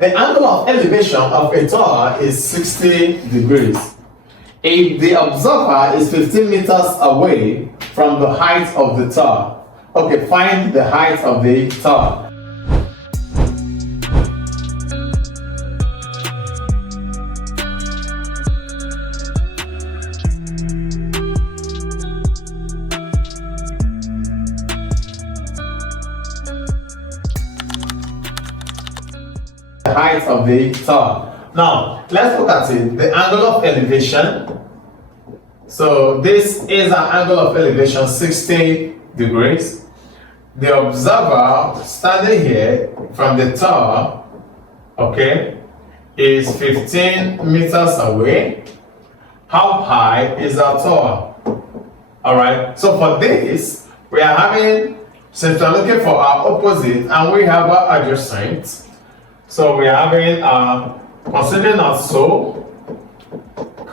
The angle of elevation of a tower is 60 degrees. If the observer is 15 meters away from the height of the tower, okay, find the height of the tower. The height of the tower. Now, let's look at it. The angle of elevation. So this is an angle of elevation 60 degrees. The observer standing here from the tower, okay, is 15 meters away. How high is our tower? Alright, so for this, we are having, since we are looking for our opposite and we have our adjacent, so we are having considering also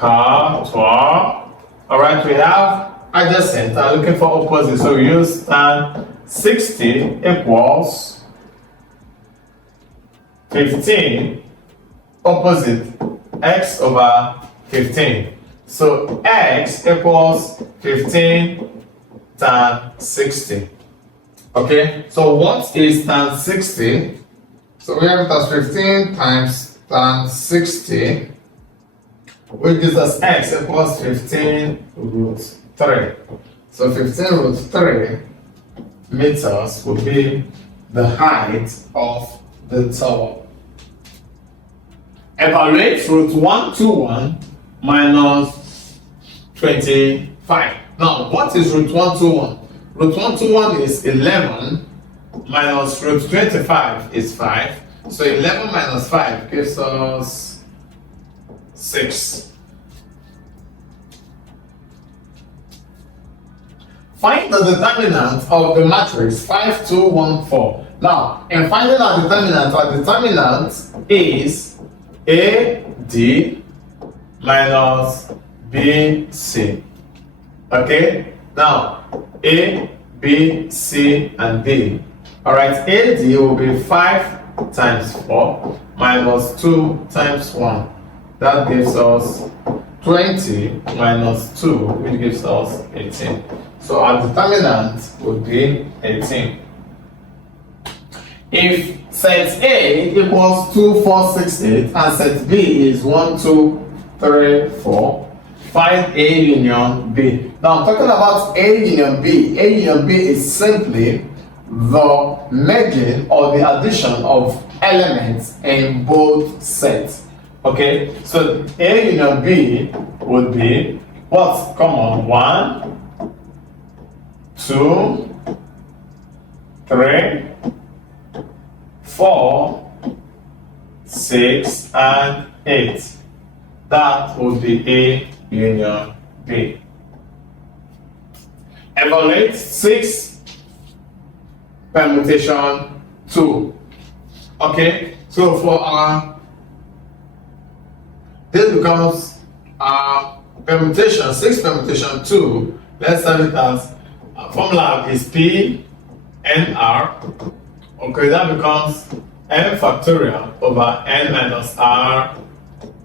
tower. Alright, we have adjacent and looking for opposite. So we use tan 60 equals 15 opposite x over 15. So x equals 15 tan 60. Okay, so what is tan 60? So we have it as 15 times tan 60, which gives us x equals 15 root 3. So 15 root 3 meters would be the height of the tower. Evaluate root 121 minus 25. Now, what is root 121? Root 121 is 11 minus root 25 is 5. So 11 minus 5 gives us 6. Find the determinant of the matrix 5, 2, 1, 4. Now, in finding our determinant is AD minus BC. Okay? Now, A, B, C, and D. Alright, AD will be 5 times 4 minus 2 times 1. That gives us 20 minus 2, which gives us 18. So our determinant would be 18. If set A equals 2, 4, 6, 8 and set B is 1, 2, 3, 4, find A union B. Now I'm talking about A union B. A union B is simply the merging or the addition of elements in both sets. Okay, so A union B would be what's common? 1, 2, 3, 4, 6, and 8. That would be A union B. Evaluate 6 permutation 2. Okay, so for this becomes permutation 6 permutation 2. Let's have it as formula is P n r. Okay, that becomes n factorial over n minus r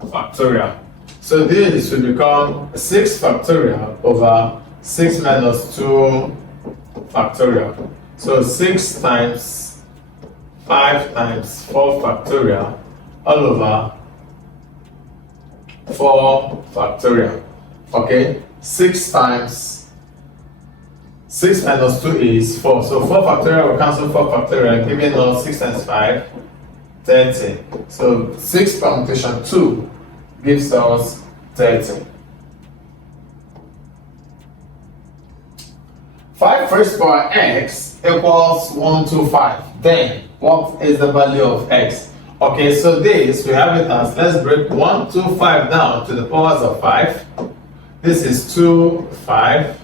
factorial. So this will become 6 factorial over 6 minus 2 factorial. So 6 times 5 times 4 factorial all over 4 factorial. Okay, 6 times 6 minus 2 is 4. So 4 factorial will cancel 4 factorial, giving us 6 times 5, 30. So 6 permutation 2 gives us 30. 5 raised to power x equals 125. Then, what is the value of x? Okay, so this, we have it as, let's break 125 down to the powers of 5. This is 2, 5.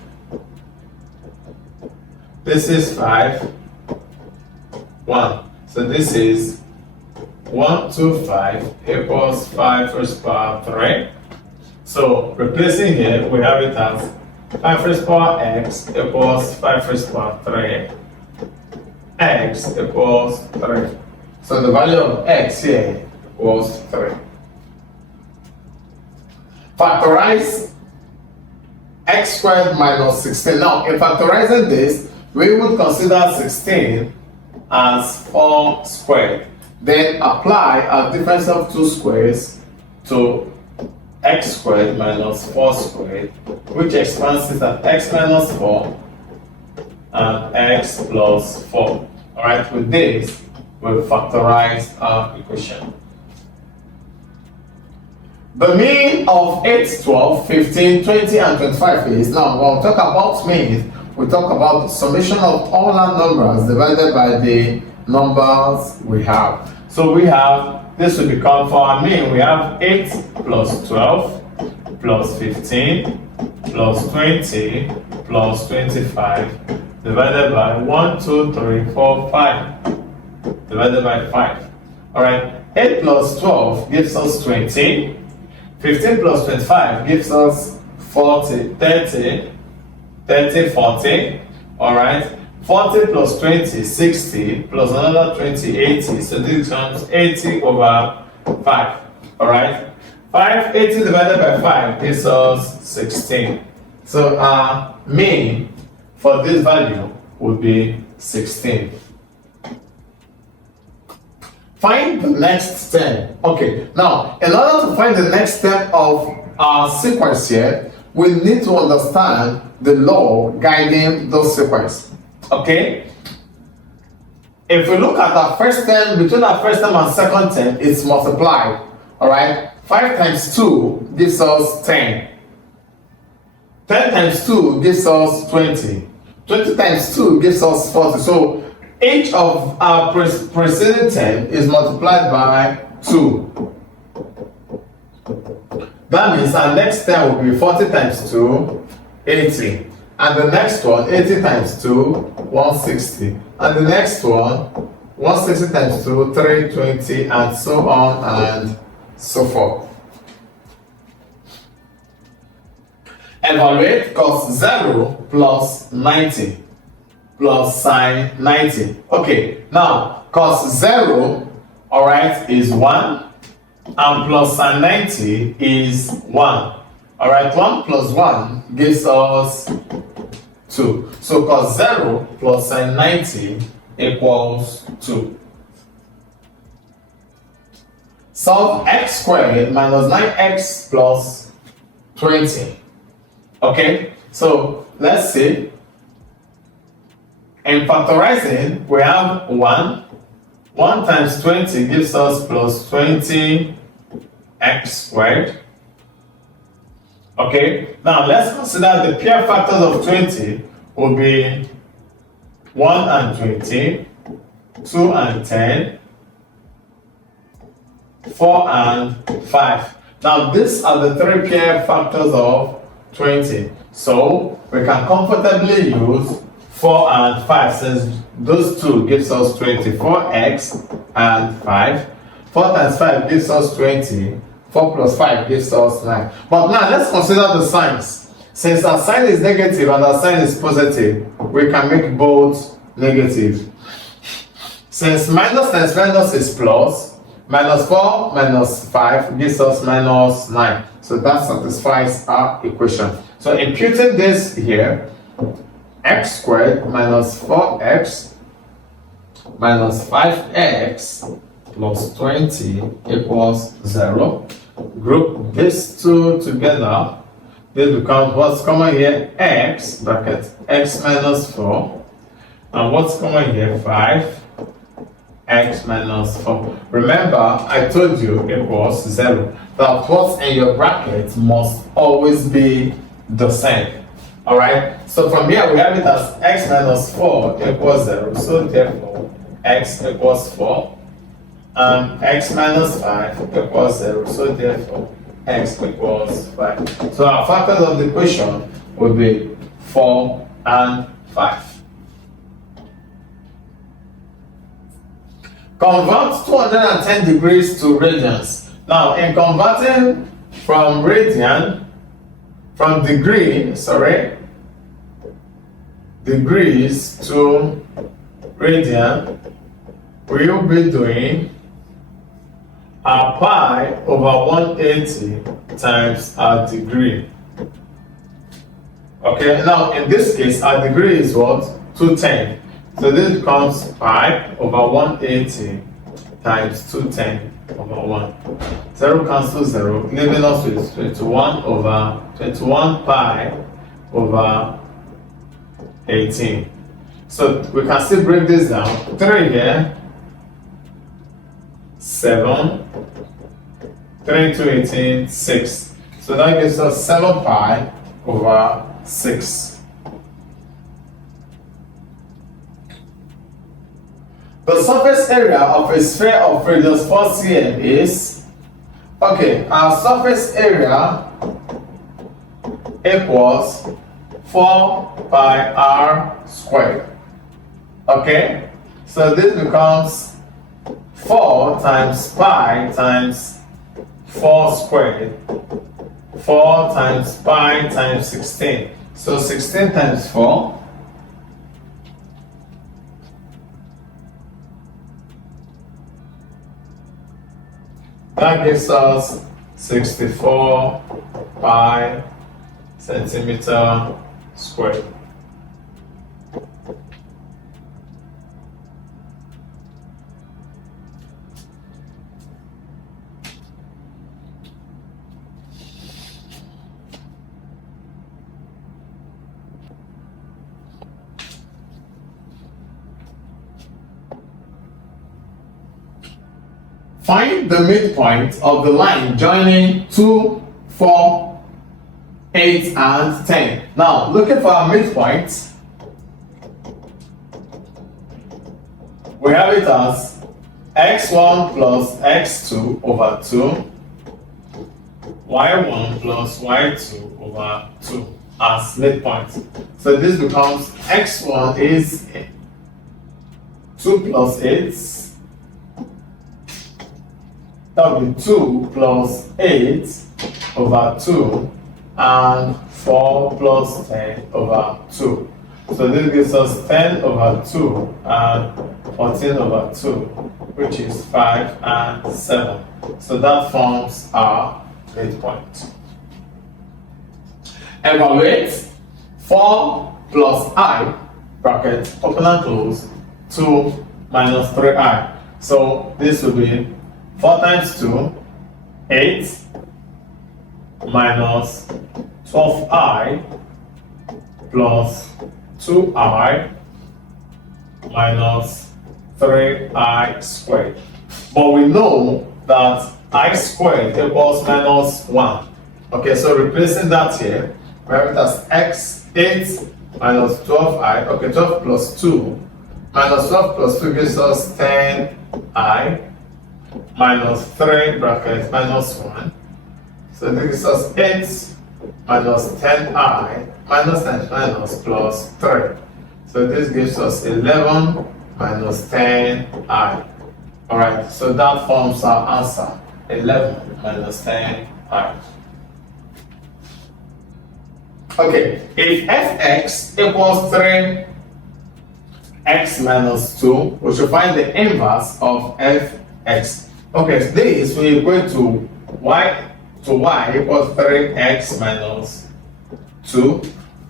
This is 5, 1. So this is 125 equals 5 raised to power 3. So replacing here, we have it as 5 raised to power x equals 5 raised to power 3. X equals 3. So the value of x here was 3. Factorize x squared minus 16. Now, in factorizing this, we would consider 16 as 4 squared. Then apply a difference of 2 squares to x squared minus 4 squared, which expands it at x minus 4 and x plus 4. Alright, with this, we've factorized our equation. The mean of 8, 12, 15, 20, and 25 is, now when we talk about mean, we talk about the summation of all our numbers divided by the numbers we have. So we have, this will become, for our mean, we have 8 plus 12 plus 15 plus 20 plus 25 divided by 1, 2, 3, 4, 5 divided by 5. Alright, 8 plus 12 gives us 20. 15 plus 25 gives us 40, 30, 40. Alright, 40 plus 20, 60, plus another 20, 80. So this becomes 80 over 5. Alright, 80 divided by 5 gives us 16. So our mean for this value would be 16. Find the next step. Okay, now in order to find the next step of our sequence here, we need to understand the law guiding those sequences. Okay? If we look at our first term, between our first term and second term, it's multiplied. Alright? 5 times 2 gives us 10. 10 times 2 gives us 20. 20 times 2 gives us 40. So each of our preceding term is multiplied by 2. That means our next term will be 40 times 2, 80. And the next one, 80 times 2, 160. And the next one, 160 times 2, 320, and so on and so forth. Evaluate cos 0 plus 90 plus sine 90. Okay, now cos 0, alright, is 1, and plus sine 90 is 1. Alright, 1 plus 1 gives us 2. So cos 0 plus sine 90 equals 2. Solve x squared minus 9x plus 20. Okay, so let's see. In factorizing, we have 1. 1 times 20 gives us plus 20x squared. Okay, now let's consider the pair factors of 20 will be 1 and 20, 2 and 10, 4 and 5. Now these are the 3 pair factors of 20. So we can comfortably use 4 and 5 since those 2 gives us 24x and 5. 4 times 5 gives us 20. 4 plus 5 gives us 9. But now let's consider the signs. Since our sign is negative and our sign is positive, we can make both negative. Since minus times minus is plus, minus 4 minus 5 gives us minus 9. So that satisfies our equation. So imputing this here, x squared minus 4x minus 5x plus 20 equals 0. Group these two together. This becomes what's common here, x bracket x minus 4. And what's common here, 5 x minus 4. Remember, I told you it was 0. That what's in your bracket must always be the same. Alright, so from here we have it as x minus 4 equals 0. So therefore, x equals 4. And x minus 5 equals 0. So therefore, x equals 5. So our factors of the equation would be 4 and 5. Convert 210 degrees to radians. Now, in converting from degrees to radian, we will be doing our pi over 180 times our degree. Okay, now in this case, our degree is what? 210. So this becomes pi over 180 times 210 over 1. 0 cancels 0, leaving us with 21 pi over 18. So we can still break this down. 3 here, 7, 3 into 18, 6. So that gives us 7 pi over 6. The surface area of a sphere of radius 4 cm is, okay, our surface area equals 4 pi r squared. Okay, so this becomes 4 times pi times 4 squared. 4 times pi times 16. So 16 times 4. That gives us 64 pi centimeter squared. Find the midpoint of the line joining 2, 4, 8, and 10. Now, looking for our midpoint, we have it as x1 plus x2 over 2, y1 plus y2 over 2 as midpoint. So this becomes x1 is 2 plus 8. That would be 2 plus 8 over 2 and 4 plus 10 over 2. So this gives us 10 over 2 and 14 over 2, which is 5 and 7. So that forms our midpoint. Evaluate 4 plus I, bracket, open and close, 2 minus 3i. So this will be 4 times 2, 8, minus 12i plus 2i minus 3i squared. But we know that I squared equals minus 1. Okay, so replacing that here, we have it as x, 8 minus 12i, okay, 12 plus 2 minus 12 plus 2 gives us 10i minus 3 bracket minus 1. So this gives us 8 minus 10i minus 10 minus plus 3. So this gives us 11 minus 10i. Alright, so that forms our answer, 11 minus 10i. Okay, if fx equals 3x minus 2, we should find the inverse of fx. Okay, this we equate to y equals 3x minus 2,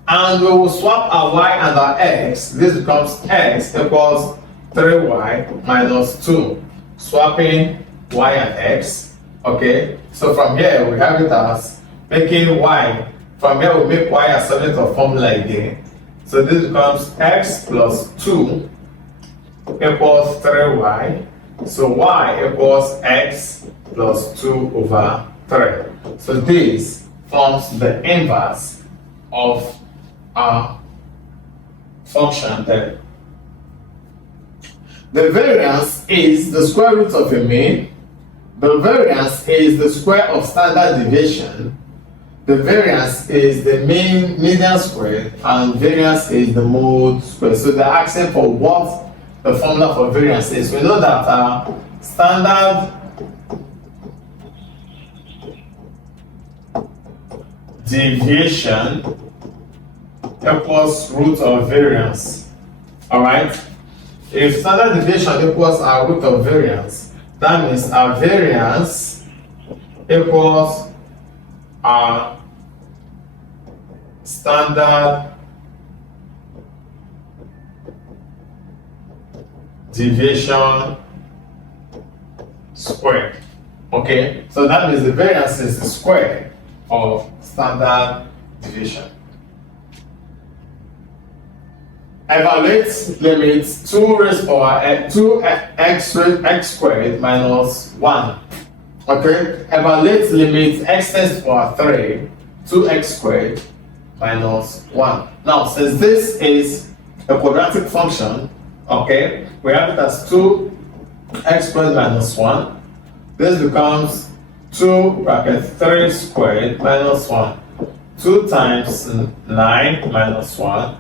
and we will swap our y and our x. This becomes x equals 3y minus 2, swapping y and x. Okay, so from here we have it as making y. From here we make y as subject of formula again. So this becomes x plus 2 equals 3y. So y equals x plus 2 over 3. So this forms the inverse of our function there. The variance is the square root of a mean. The variance is the square of standard deviation. The variance is the median square, and variance is the mode square. So they're asking for what the formula for variance is. We know that standard deviation equals root of variance. All right. If standard deviation equals our root of variance, that means our variance equals our standard deviation squared. Okay, so that means the variance is the square of standard deviation. Evaluate limit 2 raised to power 2x squared minus 1. Okay, evaluate limit x tends to the power 3 2x squared minus 1. Now, since this is a quadratic function, okay, we have it as 2x squared minus 1. This becomes 2 bracket 3 squared minus 1. 2 times 9 minus 1.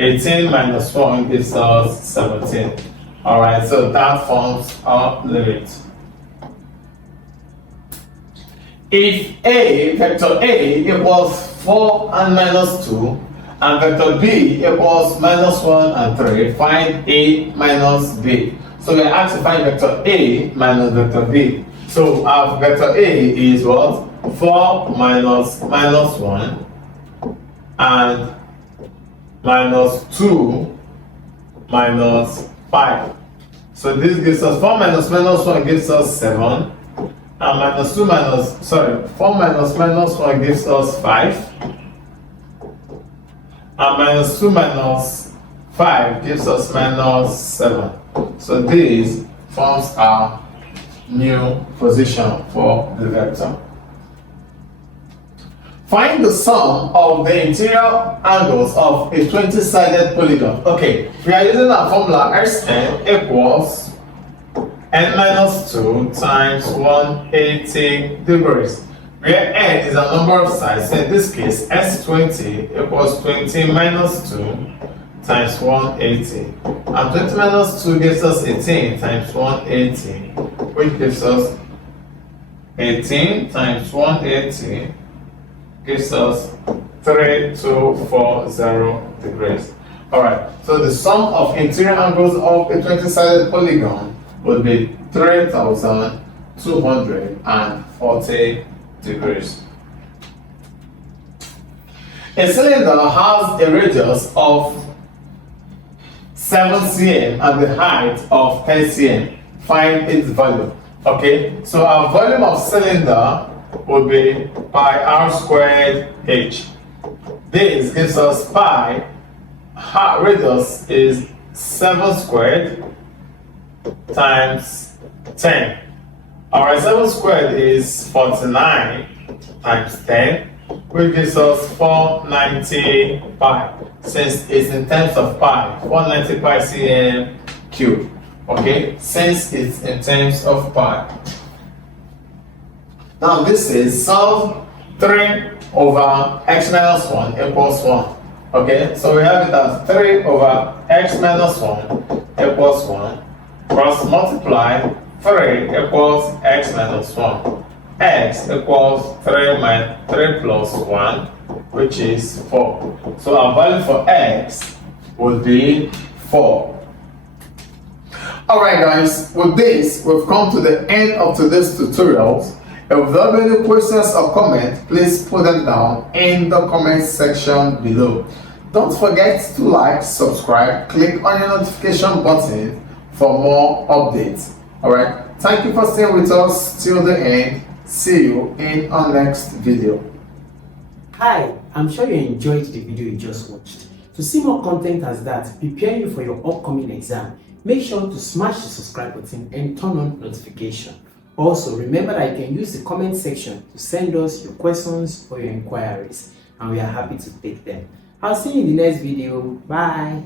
18 minus 1 gives us 17. Alright, so that forms our limit. If vector A equals 4 and minus 2, and vector B equals minus 1 and 3, find A minus B. So we are asked to find vector A minus vector B. So our vector A is what? 4 minus 1 and minus 2 minus 5. So this gives us 4 minus 1 gives us 7. And minus 2 minus, 4 minus 1 gives us 5. And minus 2 minus 5 gives us minus 7. So this forms our new position for the vector. Find the sum of the interior angles of a 20-sided polygon. Okay, we are using our formula Sn equals n minus 2 times 180 degrees, where n is a number of sides. In this case, S20 equals 20 minus 2 times 180. And 20 minus 2 gives us 18 times 180, which gives us 18 times 180 gives us 3240 degrees. Alright, so the sum of interior angles of a 20-sided polygon would be 3240 degrees. A cylinder has a radius of 7 cm and the height of 10 cm. Find its value. Okay, so our volume of cylinder would be pi r squared h. This gives us pi, radius is 7 squared times 10. Alright, 7 squared is 49 times 10, which gives us 490 pi. Since it's in terms of pi, 490 pi cm cubed. Okay, since it's in terms of pi. Now this is solve 3 over x minus 1 equals 1. Okay, so we have it as 3 over x minus 1 equals 1. Cross multiply 3 equals x minus 1. X equals 3 plus 1, which is 4. So our value for x would be 4. Alright guys, with this, we've come to the end of today's tutorials. If there are any questions or comments, please put them down in the comment section below. Don't forget to like, subscribe, click on your notification button for more updates. Alright, thank you for staying with us till the end. See you in our next video. Hi, I'm sure you enjoyed the video you just watched. To see more content as that, prepare you for your upcoming exam, make sure to smash the subscribe button and turn on notification. Also, remember that you can use the comment section to send us your questions or your inquiries, and we are happy to take them. I'll see you in the next video. Bye.